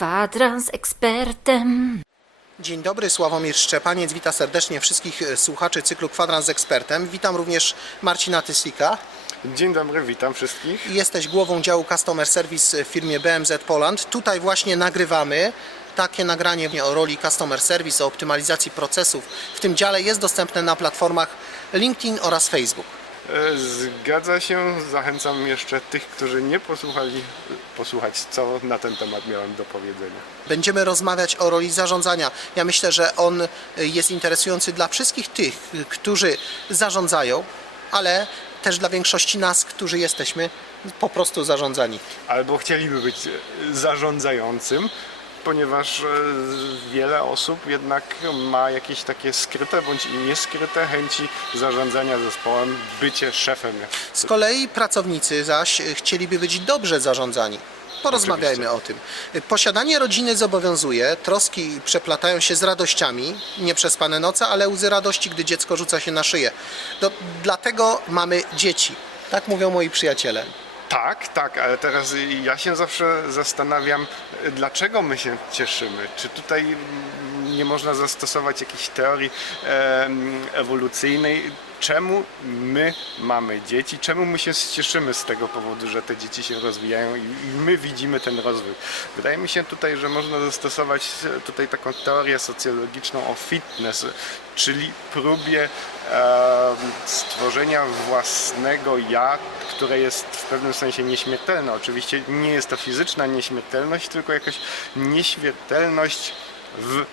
Kwadrans ekspertem. Dzień dobry, Sławomir Szczepaniec. Witam serdecznie wszystkich e, słuchaczy cyklu Kwadrans z Ekspertem. Witam również Marcina Tyslika. Dzień dobry, witam wszystkich. Jesteś głową działu Customer Service w firmie BMZ Poland. Tutaj właśnie nagrywamy takie nagranie o roli Customer Service, o optymalizacji procesów. W tym dziale jest dostępne na platformach LinkedIn oraz Facebook. Zgadza się, zachęcam jeszcze tych, którzy nie posłuchali, posłuchać co na ten temat miałem do powiedzenia. Będziemy rozmawiać o roli zarządzania. Ja myślę, że on jest interesujący dla wszystkich tych, którzy zarządzają, ale też dla większości nas, którzy jesteśmy po prostu zarządzani. Albo chcieliby być zarządzającym, ponieważ e, wiele osób jednak ma jakieś takie skryte bądź i nieskryte chęci zarządzania zespołem, bycie szefem. Z kolei pracownicy zaś chcieliby być dobrze zarządzani. Porozmawiajmy o tym. Posiadanie rodziny zobowiązuje, troski przeplatają się z radościami, nie przespane noce, ale łzy radości, gdy dziecko rzuca się na szyję. Do, dlatego mamy dzieci. Tak mówią moi przyjaciele. Tak, tak, ale teraz ja się zawsze zastanawiam, dlaczego my się cieszymy. Czy tutaj nie można zastosować jakiejś teorii ewolucyjnej? Czemu my mamy dzieci? Czemu my się cieszymy z tego powodu, że te dzieci się rozwijają i my widzimy ten rozwój? Wydaje mi się tutaj, że można zastosować tutaj taką teorię socjologiczną o fitness, czyli próbie stworzenia własnego ja, które jest w pewnym sensie nieśmiertelne. Oczywiście nie jest to fizyczna nieśmiertelność, tylko jakaś nieśmiertelność w,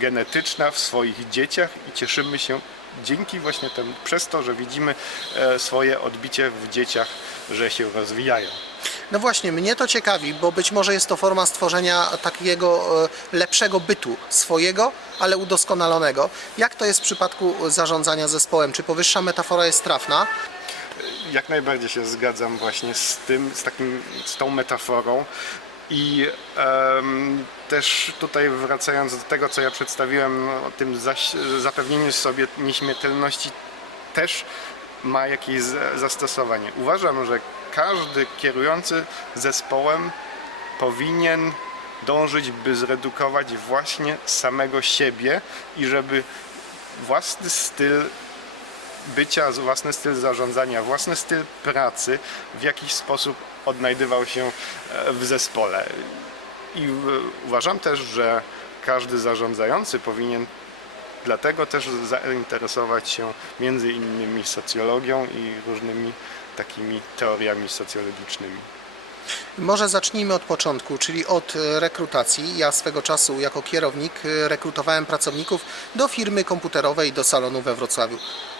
genetyczna w swoich dzieciach i cieszymy się dzięki właśnie temu, przez to, że widzimy e, swoje odbicie w dzieciach, że się rozwijają. No właśnie, mnie to ciekawi, bo być może jest to forma stworzenia takiego e, lepszego bytu swojego, ale udoskonalonego. Jak to jest w przypadku zarządzania zespołem? Czy powyższa metafora jest trafna? Jak najbardziej się zgadzam właśnie z tym, z, takim, z tą metaforą. I em, też tutaj wracając do tego, co ja przedstawiłem o tym zaś, zapewnieniu sobie nieśmiertelności, też ma jakieś za- zastosowanie. Uważam, że każdy kierujący zespołem powinien dążyć, by zredukować właśnie samego siebie i żeby własny styl bycia, własny styl zarządzania, własny styl pracy w jakiś sposób odnajdywał się e, w zespole. I e, uważam też, że każdy zarządzający powinien dlatego też zainteresować się między innymi socjologią i różnymi takimi teoriami socjologicznymi. Może zacznijmy od początku, czyli od e, rekrutacji. Ja swego czasu jako kierownik rekrutowałem pracowników do firmy komputerowej, do salonu we Wrocławiu.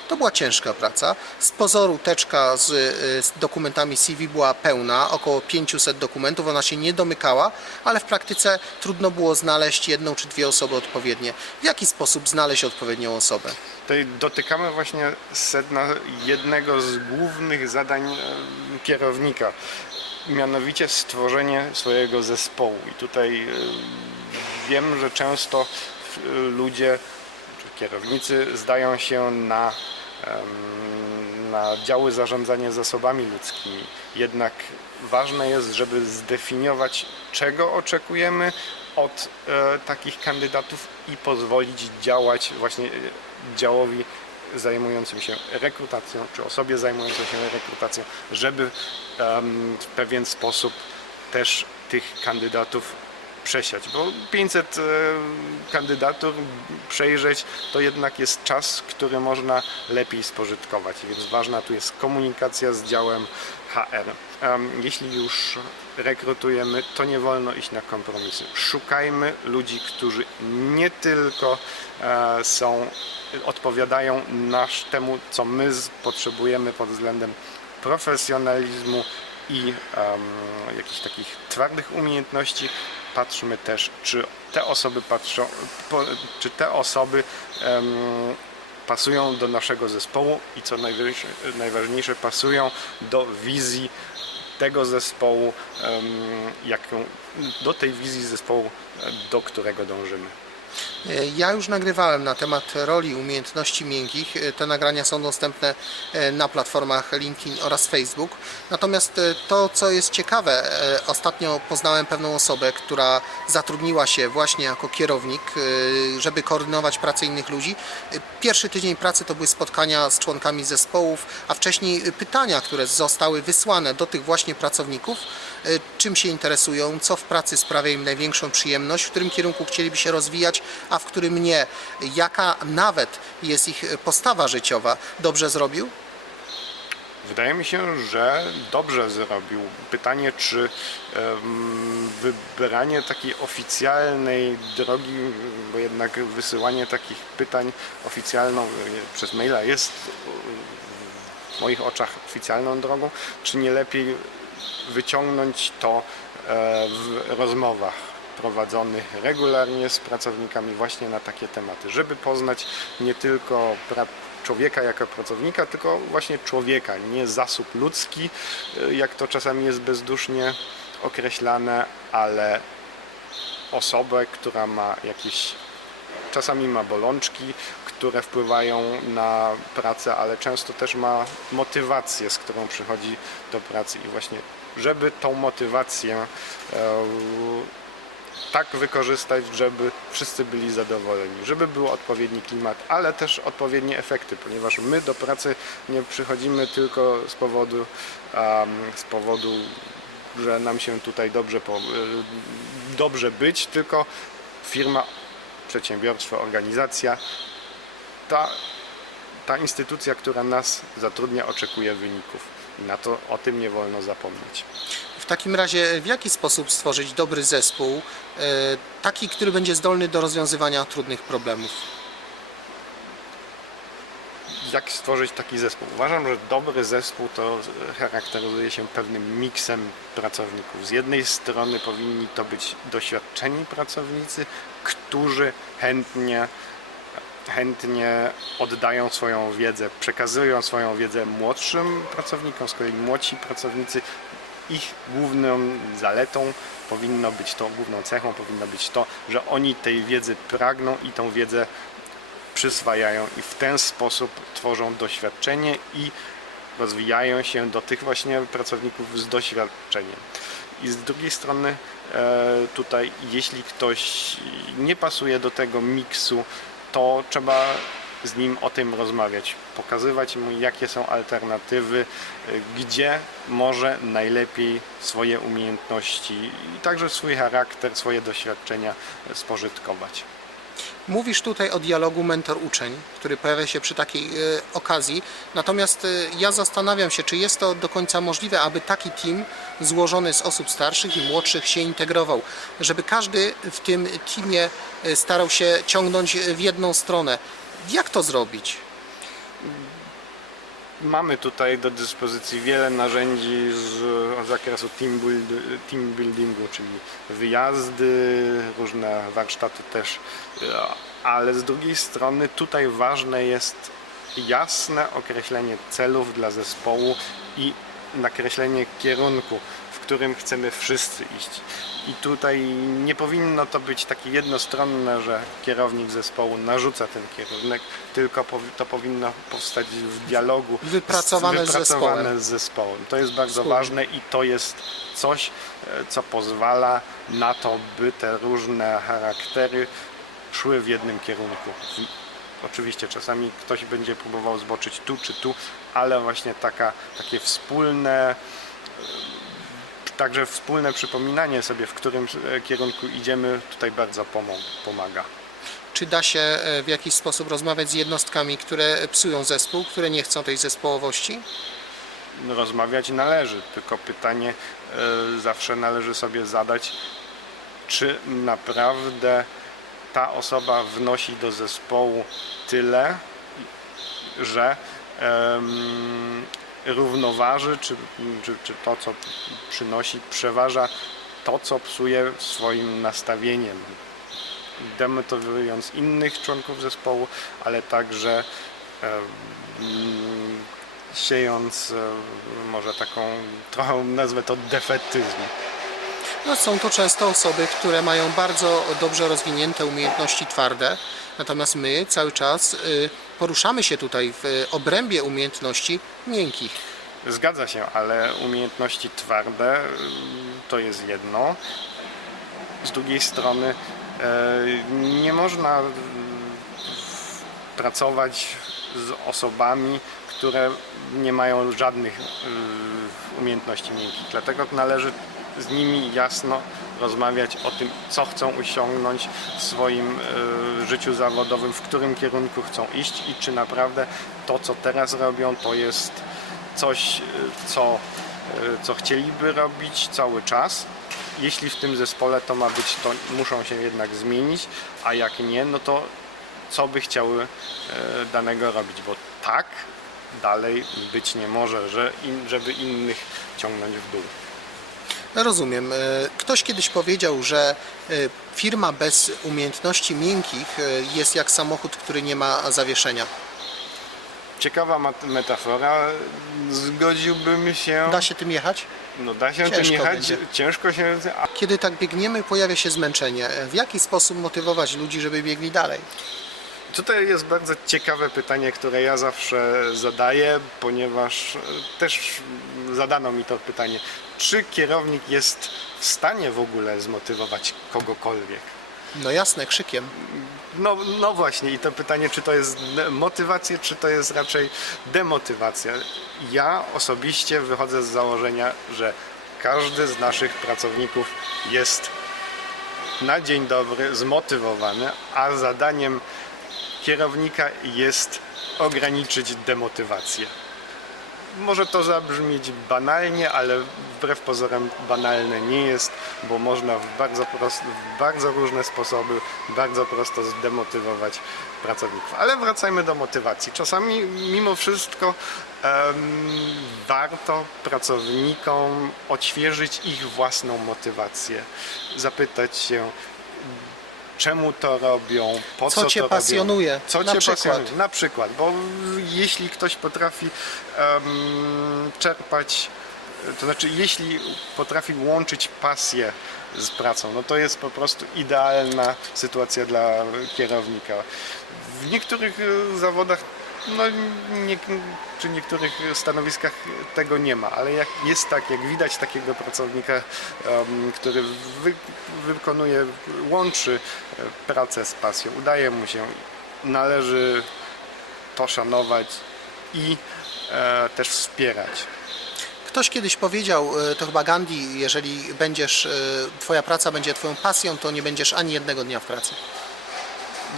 To była ciężka praca. Z pozoru teczka z, e, z dokumentami CV była pełna, około 500 dokumentów, ona się nie domykała, ale w praktyce trudno było znaleźć jedną czy dwie osoby odpowiednie. W jaki sposób znaleźć odpowiednią osobę? Tutaj dotykamy właśnie sedna jednego z głównych zadań kierownika, mianowicie stworzenie swojego zespołu. I tutaj wiem, że często e, ludzie kierownicy zdają się na, na działy zarządzania zasobami ludzkimi. Jednak ważne jest, żeby zdefiniować, czego oczekujemy od e, takich kandydatów i pozwolić działać właśnie e, działowi zajmującym się rekrutacją, czy osobie zajmującej się rekrutacją, żeby w pewien sposób też tych kandydatów przesiać, bo 500 e, kandydatur przejrzeć to jednak jest czas, który można lepiej spożytkować, więc ważna tu jest komunikacja z działem HR. Jeśli już rekrutujemy, to nie wolno iść na kompromisy. Szukajmy ludzi, którzy nie tylko e, są, odpowiadają nasz temu, co my potrzebujemy pod względem profesjonalizmu i em, jakichś takich twardych umiejętności. Patrzmy też, czy te osoby patrzą, po, czy te osoby em, pasują do naszego zespołu i co najważniejsze, pasują do wizji tego zespołu, em, do tej wizji zespołu, do którego dążymy. E, Ja już nagrywałem na temat roli umiejętności miękkich. E, Te nagrania są dostępne e, na platformach LinkedIn oraz Facebook. Natomiast to, co jest ciekawe, ostatnio poznałem pewną osobę, która zatrudniła się właśnie jako kierownik, żeby koordynować pracę innych ludzi. Pierwszy tydzień pracy to były spotkania z członkami zespołów, a wcześniej pytania, które zostały wysłane do tych właśnie pracowników, czym się interesują, co w pracy sprawia im największą przyjemność, w którym kierunku chcieliby się rozwijać, a w którym nie. Jaka nawet jest ich postawa życiowa. Dobrze zrobił? Wydaje mi się, że dobrze zrobił. Pytanie, czy wybranie takiej oficjalnej drogi, bo jednak wysyłanie takich pytań oficjalną e, przez maila jest e, w moich oczach oficjalną drogą, czy nie lepiej wyciągnąć to e, w rozmowach prowadzonych regularnie z pracownikami właśnie na takie tematy, żeby poznać nie tylko człowieka jako pracownika, tylko właśnie człowieka, nie zasób ludzki, y, jak to czasami jest bezdusznie określane, ale osobę, która ma jakieś, czasami ma bolączki, które wpływają na pracę, ale często też ma motywację, z którą przychodzi do pracy i właśnie, żeby tą motywację e, tak wykorzystać, żeby wszyscy byli zadowoleni, żeby był odpowiedni klimat, ale też odpowiednie efekty, ponieważ my do pracy nie przychodzimy tylko z powodu, z powodu że nam się tutaj dobrze, y, dobrze być, tylko firma, przedsiębiorstwo, organizacja, ta, ta instytucja, która nas zatrudnia, oczekuje wyników. Na to o tym nie wolno zapomnieć. W takim razie w jaki sposób stworzyć dobry zespół, e, taki, który będzie zdolny do rozwiązywania trudnych problemów? jak stworzyć taki zespół? Uważam, że dobry zespół to charakteryzuje się pewnym miksem pracowników. Z jednej strony powinni to być doświadczeni pracownicy, którzy chętnie chętnie oddają swoją wiedzę, przekazują swoją wiedzę młodszym pracownikom, z kolei młodsi pracownicy ich główną zaletą powinno być to, główną cechą powinno być to, że oni tej wiedzy pragną i tą wiedzę przyswajają i w ten sposób tworzą doświadczenie i rozwijają się do tych właśnie pracowników z doświadczeniem. I z drugiej strony e, tutaj jeśli ktoś nie pasuje do tego miksu, to trzeba z nim o tym rozmawiać, pokazywać mu jakie są alternatywy, gdzie może najlepiej swoje umiejętności i także swój charakter, swoje doświadczenia spożytkować. Mówisz tutaj o dialogu mentor-uczeń, który pojawia się przy takiej e, okazji. Natomiast e, ja zastanawiam się, czy jest to do końca możliwe, aby taki team złożony z osób starszych i młodszych się integrował, żeby każdy w tym teamie e, starał się ciągnąć w jedną stronę. Jak to zrobić? Mamy tutaj do dyspozycji wiele narzędzi z zakresu team, build, team buildingu, czyli wyjazdy, różne warsztaty też, ale z drugiej strony tutaj ważne jest jasne określenie celów dla zespołu i nakreślenie kierunku, którym chcemy wszyscy iść. I tutaj nie powinno to być takie jednostronne, że kierownik zespołu narzuca ten kierunek, tylko to powinno powstać w dialogu Wypracowane z wypracowane zespołem. z zespołem. To jest bardzo Wspólnie. ważne i to jest coś, e, co pozwala na to, by te różne charaktery szły w jednym kierunku. Oczywiście czasami ktoś będzie próbował zboczyć tu czy tu, ale właśnie taka, takie wspólne Także wspólne przypominanie sobie, w którym e, kierunku idziemy, tutaj bardzo pomaga. Czy da się e, w jakiś sposób rozmawiać z jednostkami, które psują zespół, które nie chcą tej zespołowości? No, Rozmawiać należy, tylko pytanie e, zawsze należy sobie zadać, czy naprawdę ta osoba wnosi do zespołu tyle, że równoważy, czy, czy, czy to, co przynosi, przeważa to, co psuje swoim nastawieniem, demotywując innych członków zespołu, ale także em, siejąc e, może taką trochę nazwę to defetyzm. No, są to często osoby, które mają bardzo dobrze rozwinięte umiejętności twarde, natomiast my cały czas y, poruszamy się tutaj w y, obrębie umiejętności miękkich. Zgadza się, ale umiejętności twarde ym, to jest jedno. Z drugiej strony e, nie można pracować z osobami, które nie mają żadnych y, umiejętności miękkich. Dlatego należy z nimi jasno rozmawiać o tym, co chcą osiągnąć w swoim y, życiu zawodowym, w którym kierunku chcą iść i czy naprawdę to, co teraz robią, to jest coś, y, co, y, co chcieliby robić cały czas. Jeśli w tym zespole to ma być, to muszą się jednak zmienić, a jak nie, no to co by chciały e, danego robić, bo tak dalej być nie może, że in, żeby innych ciągnąć w dół. Rozumiem. Y, Ktoś kiedyś powiedział, że y, firma bez umiejętności miękkich y, jest jak samochód, który nie ma zawieszenia. Ciekawa metafora, zgodziłbym się, Da się tym jechać? no da się Ciężko tym jechać, będzie. ciężko się, a Kiedy tak biegniemy, pojawia się zmęczenie. W jaki sposób motywować ludzi, żeby biegli dalej? Tutaj jest bardzo ciekawe pytanie, które ja zawsze zadaję, ponieważ e, też zadano mi to pytanie. Czy kierownik jest w stanie w ogóle zmotywować kogokolwiek? No jasne, krzykiem. No, no właśnie i to pytanie, czy to jest motywacja, czy to jest raczej demotywacja. Ja osobiście wychodzę z założenia, że każdy z naszych pracowników jest na dzień dobry zmotywowany, a zadaniem kierownika jest ograniczyć demotywację. Może to zabrzmieć banalnie, ale wbrew pozorom banalne nie jest, bo można w bardzo, w bardzo różne sposoby bardzo prosto zdemotywować pracowników. Ale wracajmy do motywacji. Czasami mimo wszystko em, warto pracownikom odświeżyć ich własną motywację. Zapytać się, czemu to robią, po Co co, cię to pasjonuje? robią. Co Na cię przykład. pasjonuje? Na przykład, bo jeśli ktoś potrafi em, czerpać, to znaczy jeśli potrafi łączyć pasję z pracą, no to jest po prostu idealna sytuacja dla kierownika. W niektórych e, zawodach, no nie, czy niektórych stanowiskach tego nie ma, ale jak jest tak, jak widać takiego pracownika, em, który wy, wykonuje, łączy e, pracę z pasją, udaje mu się, należy to szanować i e, też wspierać. Ktoś kiedyś powiedział, e, to chyba Gandhi, jeżeli będziesz, e, twoja praca będzie twoją pasją, to nie będziesz ani jednego dnia w pracy.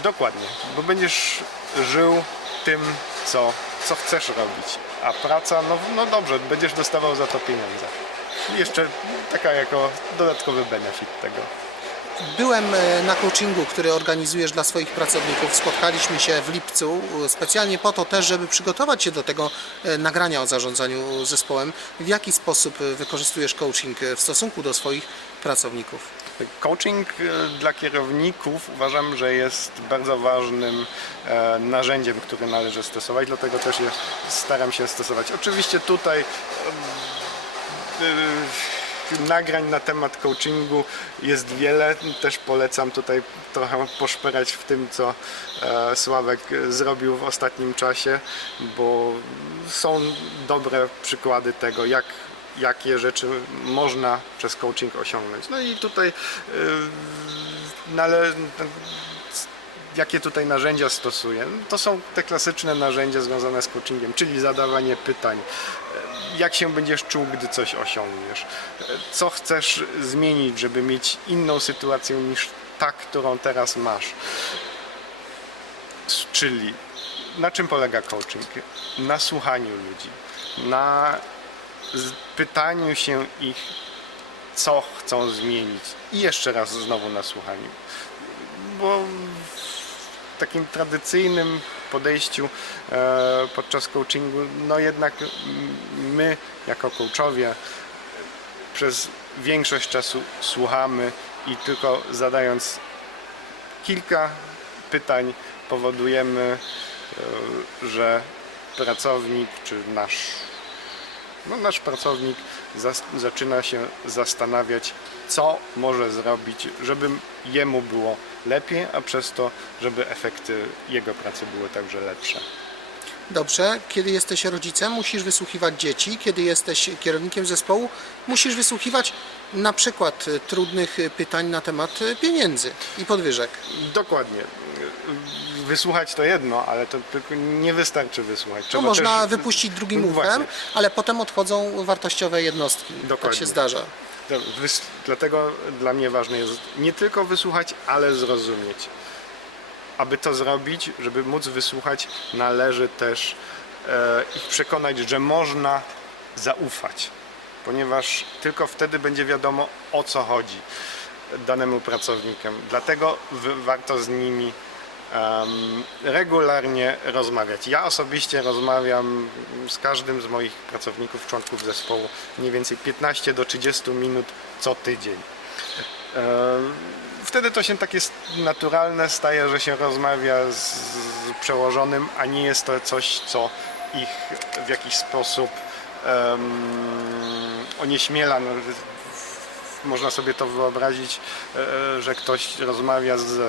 Dokładnie, bo będziesz żył tym, co, co chcesz robić, a praca, no, no dobrze, będziesz dostawał za to pieniądze. Jeszcze taka jako dodatkowy benefit tego. Byłem e, na coachingu, który organizujesz dla swoich pracowników. Spotkaliśmy się w lipcu e, specjalnie po to też, żeby przygotować się do tego e, nagrania o zarządzaniu zespołem. W jaki sposób wykorzystujesz coaching w stosunku do swoich pracowników? Coaching e, dla kierowników uważam, że jest bardzo ważnym e, narzędziem, które należy stosować, dlatego też je staram się stosować. Oczywiście tutaj e, nagrań na temat coachingu jest wiele. Też polecam tutaj trochę poszperać w tym, co Sławek zrobił w ostatnim czasie, bo są dobre przykłady tego, jak jakie rzeczy można przez coaching osiągnąć. No i tutaj yy, nale, jakie tutaj narzędzia stosuję? No To są te klasyczne narzędzia związane z coachingiem, czyli zadawanie pytań. Jak się będziesz czuł, gdy coś osiągniesz? Co chcesz zmienić, żeby mieć inną sytuację niż ta, którą teraz masz? Czyli na czym polega coaching? Na słuchaniu ludzi, na pytaniu się ich, co chcą zmienić i jeszcze raz znowu na słuchaniu. Bo w takim tradycyjnym podejściu e, podczas coachingu, no jednak my jako coachowie przez większość czasu słuchamy i tylko zadając kilka pytań powodujemy, e, że pracownik czy nasz No, nasz pracownik zaczyna się zastanawiać, co może zrobić, żeby jemu było lepiej, a przez to, żeby efekty jego pracy były także lepsze. Dobrze, kiedy jesteś rodzicem, musisz wysłuchiwać dzieci, kiedy jesteś kierownikiem zespołu, musisz wysłuchiwać na przykład trudnych pytań na temat pieniędzy i podwyżek. Dokładnie. Wysłuchać to jedno, ale to tylko nie wystarczy wysłuchać. Trzeba można też- wypuścić drugim uchem, ale potem odchodzą wartościowe jednostki. Tak Dokładnie. się zdarza. Dlatego dla mnie ważne jest nie tylko wysłuchać, ale zrozumieć. Aby to zrobić, żeby móc wysłuchać, należy też e, ich przekonać, że można zaufać, ponieważ tylko wtedy będzie wiadomo o co chodzi danemu pracownikom. Dlatego warto z nimi regularnie rozmawiać. Ja osobiście rozmawiam z każdym z moich pracowników, członków zespołu mniej więcej 15 do 30 minut co tydzień. Wtedy to się takie naturalne staje, że się rozmawia z, przełożonym, a nie jest to coś, co ich w jakiś sposób um, onieśmiela. No, można sobie to wyobrazić, e, że ktoś rozmawia z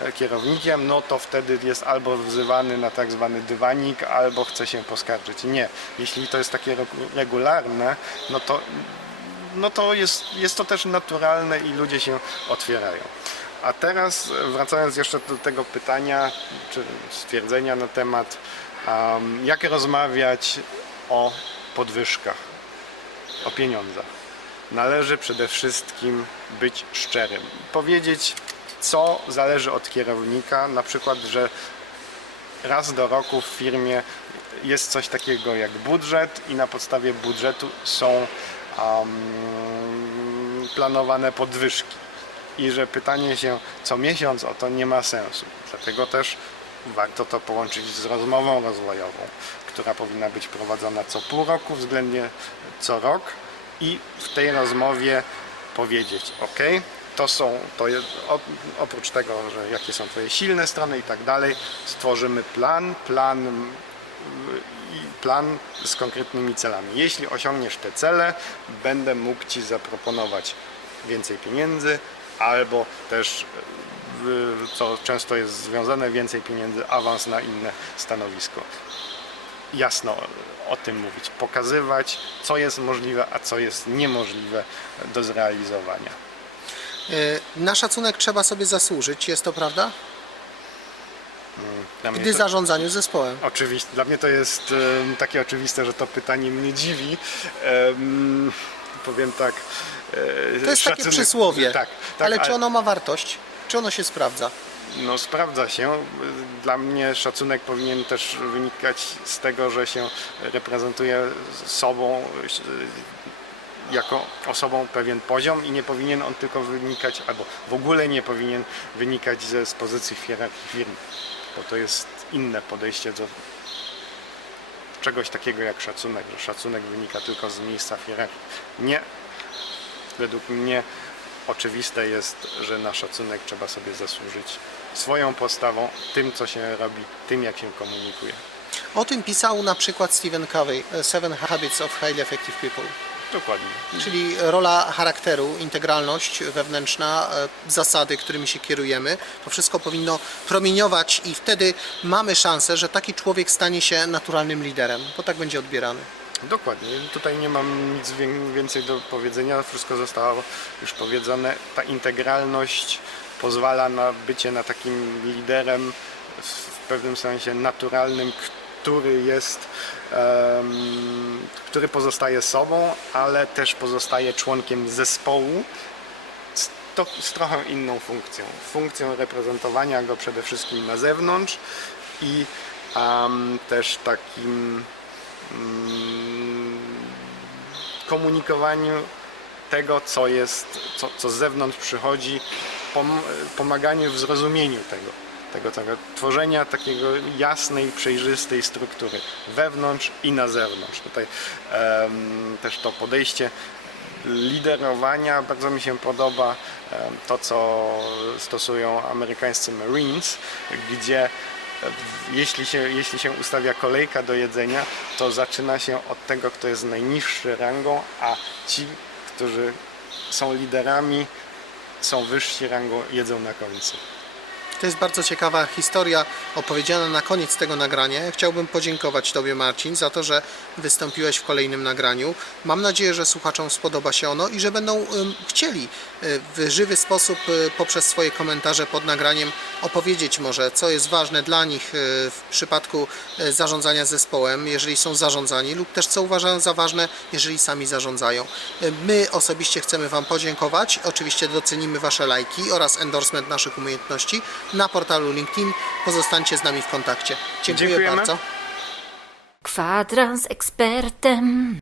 e, kierownikiem, no to wtedy jest albo wzywany na tak zwany dywanik, albo chce się poskarżyć. Nie. Jeśli to jest takie regu- regularne, no to, no to jest, jest to też naturalne i ludzie się otwierają. A teraz wracając jeszcze do tego pytania, czy stwierdzenia na temat, um, jak rozmawiać o podwyżkach, o pieniądzach należy przede wszystkim być szczerym. Powiedzieć, co zależy od kierownika, na przykład, że raz do roku w firmie jest coś takiego jak budżet i na podstawie budżetu są um, planowane podwyżki. I że pytanie się co miesiąc o to nie ma sensu. Dlatego też warto to połączyć z rozmową rozwojową, która powinna być prowadzona co pół roku, względnie co rok i w tej rozmowie powiedzieć, ok, to są, to jest, oprócz tego, że jakie są Twoje silne strony i tak dalej, stworzymy plan, plan plan z konkretnymi celami. Jeśli osiągniesz te cele, będę mógł Ci zaproponować więcej pieniędzy, albo też, y, co często jest związane, więcej pieniędzy, awans na inne stanowisko jasno o tym mówić, pokazywać, co jest możliwe, a co jest niemożliwe do zrealizowania. Y, Na szacunek trzeba sobie zasłużyć, jest to prawda? Gdy to, zarządzaniu zespołem. oczywiście, dla mnie to jest em, takie oczywiste, że to pytanie mnie dziwi. Em, powiem tak. e, To jest takie szacunek- przysłowie. Tak, tak ale czy ale- ono ma wartość? Czy ono się sprawdza? No sprawdza się. Dla mnie szacunek powinien też wynikać z tego, że się reprezentuje sobą y, jako osobą pewien poziom i nie powinien on tylko wynikać, albo w ogóle nie powinien wynikać ze z pozycji w hierarchii firmy, bo to jest inne podejście do czegoś takiego jak szacunek, że szacunek wynika tylko z miejsca w hierarchii. Nie. Według mnie oczywiste jest, że na szacunek trzeba sobie zasłużyć swoją postawą, tym co się robi, tym jak się komunikuje. O tym pisał na przykład Stephen Covey, e, Seven Habits of Highly Effective People. Dokładnie. Czyli rola charakteru, integralność wewnętrzna, e, zasady, którymi się kierujemy, to wszystko powinno promieniować i wtedy mamy szansę, że taki człowiek stanie się naturalnym liderem, bo tak będzie odbierany. Dokładnie. Tutaj nie mam nic wię- więcej do powiedzenia. Wszystko zostało już powiedziane. Ta integralność pozwala na bycie na takim liderem w pewnym sensie naturalnym, który jest, em, który pozostaje sobą, ale też pozostaje członkiem zespołu z, to, z trochę inną funkcją. Funkcją reprezentowania go przede wszystkim na zewnątrz i em, też takim komunikowaniu tego, co jest, co, co z zewnątrz przychodzi, pom, pomaganiu w zrozumieniu tego, tego, tego, tworzenia takiego jasnej, przejrzystej struktury wewnątrz i na zewnątrz. Tutaj em, też to podejście liderowania bardzo mi się podoba to, co stosują amerykańscy Marines, gdzie w- jeśli się, jeśli się ustawia kolejka do jedzenia, to zaczyna się od tego, kto jest najniższy rangą, a ci, którzy są liderami, są wyżsi rangą, jedzą na końcu. To jest bardzo ciekawa historia opowiedziana na koniec tego nagrania. Chciałbym podziękować Tobie, Marcin, za to, że wystąpiłeś w kolejnym nagraniu. Mam nadzieję, że słuchaczom spodoba się ono i że będą chcieli y, w żywy sposób y, poprzez swoje komentarze pod nagraniem opowiedzieć może, co jest ważne dla nich y, w przypadku zarządzania zespołem, jeżeli są zarządzani, lub też co uważają za ważne, jeżeli sami zarządzają. My osobiście chcemy Wam podziękować. Oczywiście docenimy Wasze lajki oraz endorsement naszych umiejętności na portalu LinkedIn. Pozostańcie z nami w kontakcie. Dziękuję Dziękujemy. bardzo. Kwadrans ekspertem.